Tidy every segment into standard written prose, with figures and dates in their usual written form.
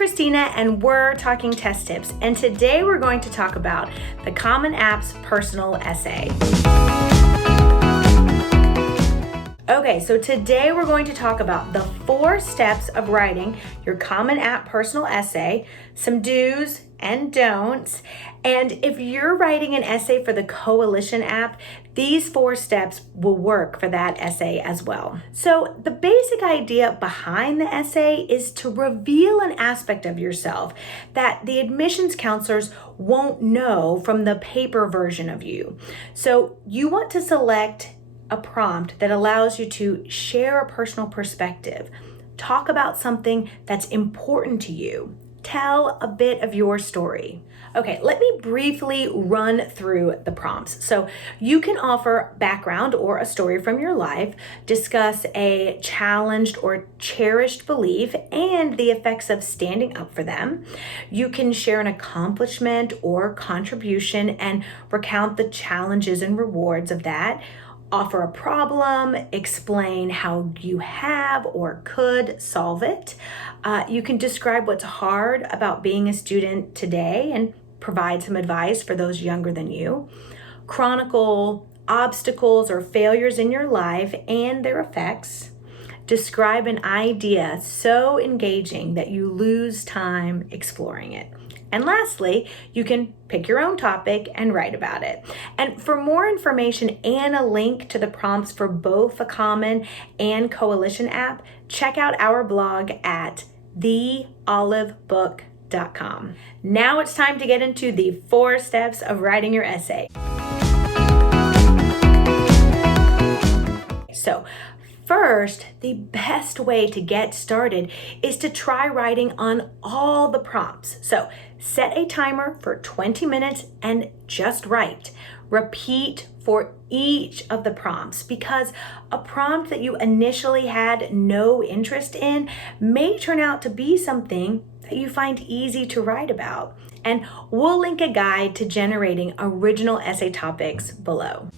Christina, and we're talking test tips. And today we're going to talk about the Common App's personal essay. Okay, so today we're going to talk about the 4 steps of writing your Common App personal essay, some do's and don'ts. And if you're writing an essay for the Coalition app, these 4 steps will work for that essay as well. So the basic idea behind the essay is to reveal an aspect of yourself that the admissions counselors won't know from the paper version of you. So you want to select a prompt that allows you to share a personal perspective, talk about something that's important to you, tell a bit of your story. Okay, let me briefly run through the prompts. So you can offer background or a story from your life, discuss a challenged or cherished belief and the effects of standing up for them. You can share an accomplishment or contribution and recount the challenges and rewards of that. Offer a problem, explain how you have or could solve it. You can describe what's hard about being a student today and provide some advice for those younger than you. Chronicle obstacles or failures in your life and their effects. Describe an idea so engaging that you lose time exploring it. And lastly, you can pick your own topic and write about it. And for more information and a link to the prompts for both the Common and Coalition app, check out our blog at theolivebook.com. Now it's time to get into the 4 steps of writing your essay. So, first, the best way to get started is to try writing on all the prompts. So set a timer for 20 minutes and just write. Repeat for each of the prompts because a prompt that you initially had no interest in may turn out to be something that you find easy to write about. And we'll link a guide to generating original essay topics below.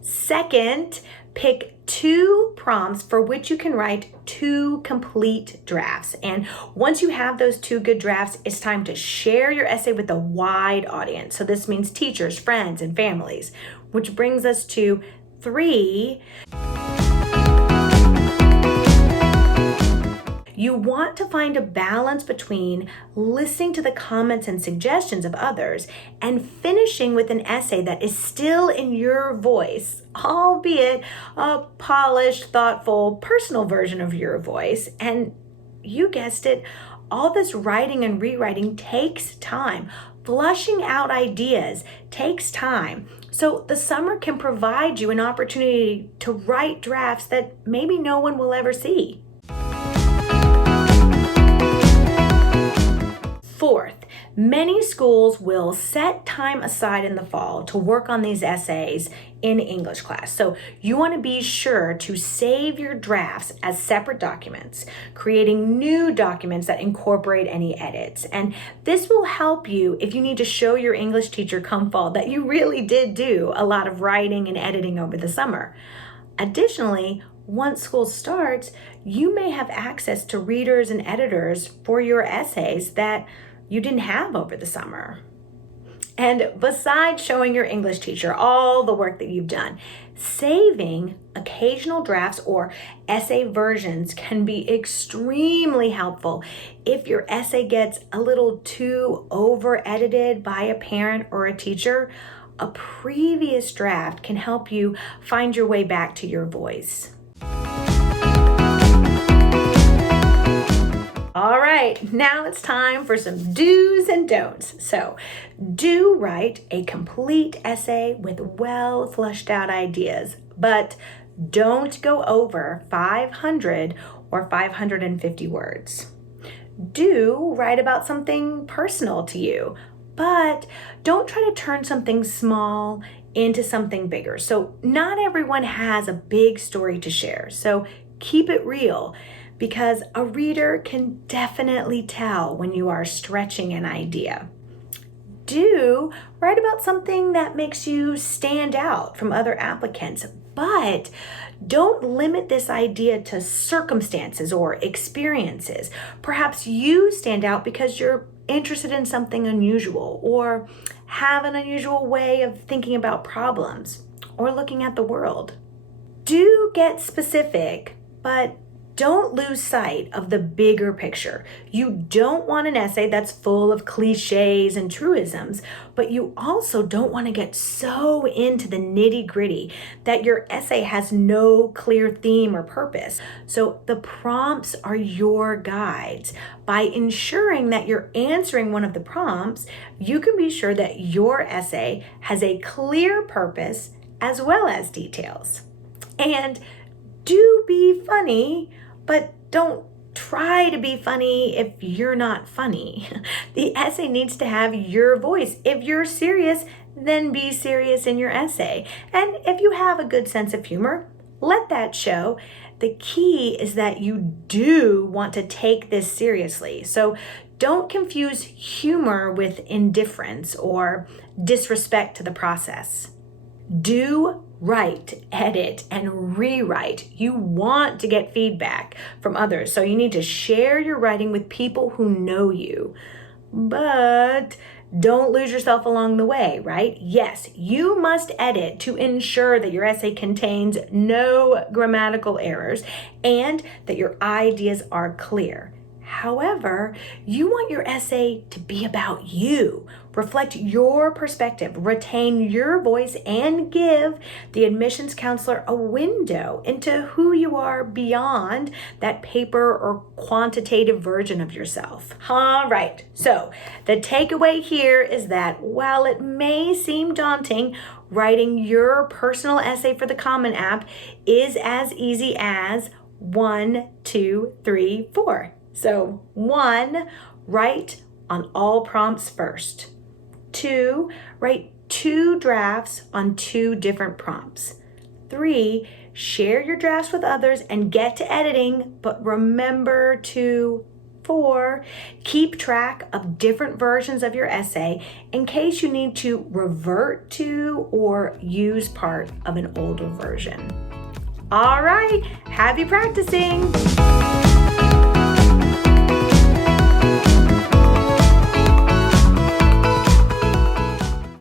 Second, pick 2 prompts for which you can write 2 complete drafts. And once you have those 2 good drafts, it's time to share your essay with a wide audience. So this means teachers, friends, and families, which brings us to 3. You want to find a balance between listening to the comments and suggestions of others and finishing with an essay that is still in your voice, albeit a polished, thoughtful, personal version of your voice. And you guessed it, all this writing and rewriting takes time. Flushing out ideas takes time. So the summer can provide you an opportunity to write drafts that maybe no one will ever see. Fourth, many schools will set time aside in the fall to work on these essays in English class. So you want to be sure to save your drafts as separate documents, creating new documents that incorporate any edits. And this will help you if you need to show your English teacher come fall that you really did do a lot of writing and editing over the summer. Additionally, once school starts, you may have access to readers and editors for your essays that you didn't have over the summer. And besides showing your English teacher all the work that you've done, saving occasional drafts or essay versions can be extremely helpful if your essay gets a little too over-edited by a parent or a teacher. A previous draft can help you find your way back to your voice. All right, now it's time for some do's and don'ts. So, do write a complete essay with well flushed out ideas, but don't go over 500 or 550 words. Do write about something personal to you, but don't try to turn something small into something bigger. So, not everyone has a big story to share, so keep it real. Because a reader can definitely tell when you are stretching an idea. Do write about something that makes you stand out from other applicants, but Don't limit this idea to circumstances or experiences. Perhaps you stand out because you're interested in something unusual or have an unusual way of thinking about problems or looking at the world. Do get specific, but don't lose sight of the bigger picture. You don't want an essay that's full of cliches and truisms, but you also don't want to get so into the nitty-gritty that your essay has no clear theme or purpose. So the prompts are your guides. By ensuring that you're answering one of the prompts, you can be sure that your essay has a clear purpose as well as details. And do be funny, but don't try to be funny if you're not funny. The essay needs to have your voice. If you're serious, then be serious in your essay. And if you have a good sense of humor, let that show. The key is that you do want to take this seriously. So don't confuse humor with indifference or disrespect to the process. Do write, edit, and rewrite. You want to get feedback from others, so you need to share your writing with people who know you. But don't lose yourself along the way, right? Yes, you must edit to ensure that your essay contains no grammatical errors and that your ideas are clear. However, you want your essay to be about you, reflect your perspective, retain your voice, and give the admissions counselor a window into who you are beyond that paper or quantitative version of yourself. All right, so the takeaway here is that while it may seem daunting, writing your personal essay for the Common App is as easy as 1, 2, 3, 4. So 1, write on all prompts first. 2, write 2 drafts on 2 different prompts. 3, share your drafts with others and get to editing, but remember to 4, keep track of different versions of your essay in case you need to revert to or use part of an older version. All right, happy practicing.